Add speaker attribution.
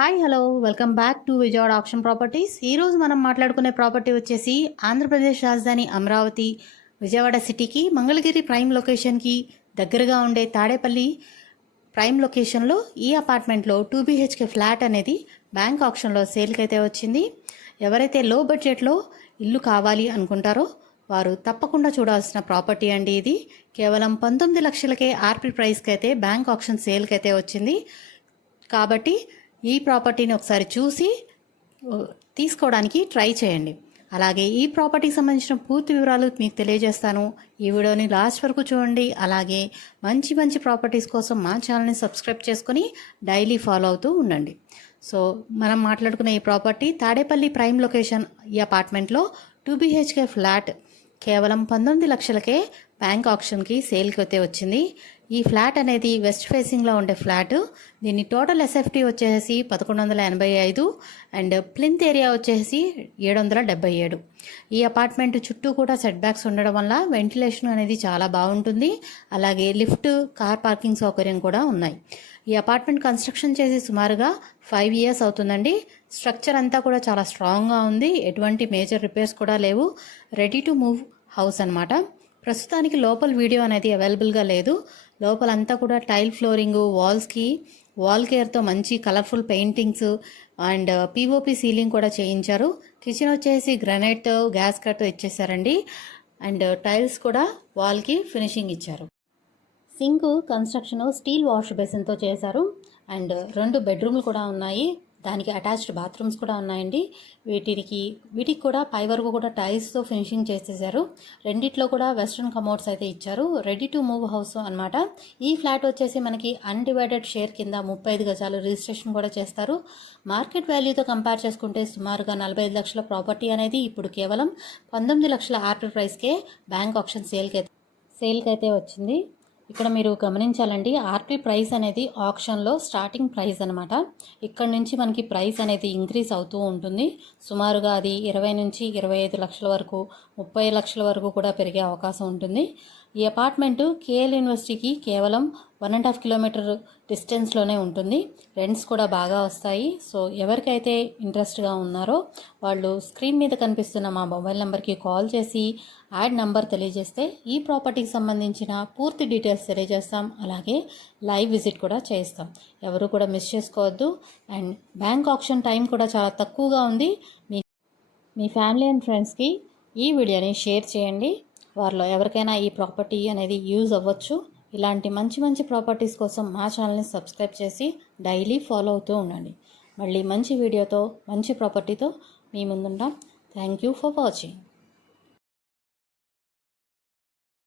Speaker 1: Hi hello welcome back to Vijayawada option properties ఈరోజు మనం మాట్లాడుకునే ప్రాపర్టీ వచ్చేసి ఆంధ్రప్రదేశ్ రాజధాని అమరావతి విజయవాడ సిటీకి మంగళగిరి ప్రైమ్ లొకేషన్కి దగ్గరగా ఉండే తాడేపల్లి ప్రైమ్ లొకేషన్లో ఈ అపార్ట్మెంట్లో టూ బీహెచ్కే ఫ్లాట్ అనేది బ్యాంక్ ఆప్షన్లో సేల్కి అయితే వచ్చింది. ఎవరైతే లో బడ్జెట్లో ఇల్లు కావాలి అనుకుంటారో వారు తప్పకుండా చూడాల్సిన ప్రాపర్టీ అండి ఇది. కేవలం పంతొమ్మిది లక్షలకే ఆర్పీ ప్రైస్కి అయితే బ్యాంక్ ఆప్షన్ సేల్కి అయితే వచ్చింది. కాబట్టి ఈ ప్రాపర్టీని ఒకసారి చూసి తీసుకోవడానికి ట్రై చేయండి. అలాగే ఈ ప్రాపర్టీకి సంబంధించిన పూర్తి వివరాలు మీకు తెలియజేస్తాను. ఈ వీడియోని లాస్ట్ వరకు చూడండి. అలాగే మంచి మంచి ప్రాపర్టీస్ కోసం మా ఛానల్ని సబ్స్క్రైబ్ చేసుకొని డైలీ ఫాలో అవుతూ ఉండండి. సో మనం మాట్లాడుకునే ఈ ప్రాపర్టీ తాడేపల్లి ప్రైమ్ లొకేషన్ ఈ అపార్ట్మెంట్లో టూ బీహెచ్కే ఫ్లాట్ కేవలం పంతొమ్మిది లక్షలకే బ్యాంక్ ఆప్షన్కి సేల్కి అయితే వచ్చింది. ఈ ఫ్లాట్ అనేది వెస్ట్ ఫేసింగ్లో ఉండే ఫ్లాట్. దీని టోటల్ ఎస్ఎఫ్టీ వచ్చేసి పదకొండు వందల ఎనభై ఐదు అండ్ ప్లింత్ ఏరియా వచ్చేసి ఏడు వందల డెబ్బై ఏడు. ఈ అపార్ట్మెంట్ చుట్టూ కూడా సెట్ బ్యాక్స్ ఉండడం వల్ల వెంటిలేషన్ అనేది చాలా బాగుంటుంది. అలాగే లిఫ్ట్ కార్ పార్కింగ్ సౌకర్యం కూడా ఉన్నాయి. ఈ అపార్ట్మెంట్ కన్స్ట్రక్షన్ చేసి సుమారుగా ఫైవ్ ఇయర్స్ అవుతుందండి. స్ట్రక్చర్ అంతా కూడా చాలా స్ట్రాంగ్గా ఉంది. ఎటువంటి మేజర్ రిపేర్స్ కూడా లేవు. రెడీ టు మూవ్ హౌస్ అన్నమాట. ప్రస్తుతానికి లోపల వీడియో అనేది అవైలబుల్గా లేదు. లోపలంతా కూడా టైల్ ఫ్లోరింగ్ వాల్స్కి వాల్ కేర్తో మంచి colourful paintings and POP ceiling కూడా చేయించారు. కిచెన్ వచ్చేసి గ్రనైట్ గ్యాస్ కట్ ఇచ్చేసారండి. అండ్ టైల్స్ కూడా వాల్కి ఫినిషింగ్ ఇచ్చారు. సింక్ కన్స్ట్రక్షన్ స్టీల్ వాష్ బేసిన్తో చేశారు. అండ్ రెండు బెడ్రూమ్లు కూడా ఉన్నాయి. దానికి అటాచ్డ్ బాత్రూమ్స్ కూడా ఉన్నాయండి. వీటికి వీటికి కూడా పై వరకు కూడా టైల్స్తో ఫినిషింగ్ చేసేసారు. రెండిట్లో కూడా వెస్ట్రన్ కమోడ్స్ అయితే ఇచ్చారు. రెడీ టు మూవ్ హౌస్ అనమాట ఈ ఫ్లాట్ వచ్చేసి మనకి అన్డివైడెడ్ షేర్ కింద ముప్పై ఐదు గజాలు రిజిస్ట్రేషన్ కూడా చేస్తారు. మార్కెట్ వాల్యూతో కంపేర్ చేసుకుంటే సుమారుగా నలభై ఐదు లక్షల ప్రాపర్టీ అనేది ఇప్పుడు కేవలం పంతొమ్మిది లక్షల ఆర్డర్ ప్రైస్కే బ్యాంక్ ఆప్షన్ సేల్కి అయితే సేల్కి అయితే వచ్చింది. ఇక్కడ మీరు గమనించాలండి ఆర్పీ ప్రైస్ అనేది ఆప్షన్లో స్టార్టింగ్ ప్రైస్ అనమాట ఇక్కడ నుంచి మనకి ప్రైస్ అనేది ఇంక్రీజ్ అవుతూ ఉంటుంది. సుమారుగా అది ఇరవై నుంచి ఇరవై ఐదు లక్షల వరకు ముప్పై లక్షల వరకు కూడా పెరిగే అవకాశం ఉంటుంది. ఈ అపార్ట్మెంటు కేఎల్ యూనివర్సిటీకి కేవలం వన్ అండ్ హాఫ్ కిలోమీటర్ డిస్టెన్స్లోనే ఉంటుంది. రెంట్స్ కూడా బాగా వస్తాయి. సో ఎవరికైతే ఇంట్రెస్ట్గా ఉన్నారో వాళ్ళు స్క్రీన్ మీద కనిపిస్తున్న మా మొబైల్ నెంబర్కి కాల్ చేసి యాడ్ నంబర్ తెలియజేస్తే ఈ ప్రాపర్టీకి సంబంధించిన పూర్తి డీటెయిల్స్ తెలియజేస్తాం. అలాగే లైవ్ విజిట్ కూడా చేస్తాం ఎవరు కూడా మిస్ చేసుకోవద్దు. అండ్ బ్యాంక్ ఆప్షన్ టైం కూడా చాలా తక్కువగా ఉంది. మీ మీ ఫ్యామిలీ అండ్ ఫ్రెండ్స్కి ఈ వీడియోని షేర్ చేయండి. వారిలో ఎవరికైనా ఈ ప్రాపర్టీ అనేది యూజ్ అవ్వచ్చు. ఇలాంటి మంచి మంచి ప్రాపర్టీస్ కోసం మా ఛానల్ని సబ్స్క్రైబ్ చేసి డైలీ ఫాలో అవుతూ ఉండండి. మళ్ళీ మంచి వీడియోతో మంచి ప్రాపర్టీతో మీ ముందుంటాం. Thank you for watching.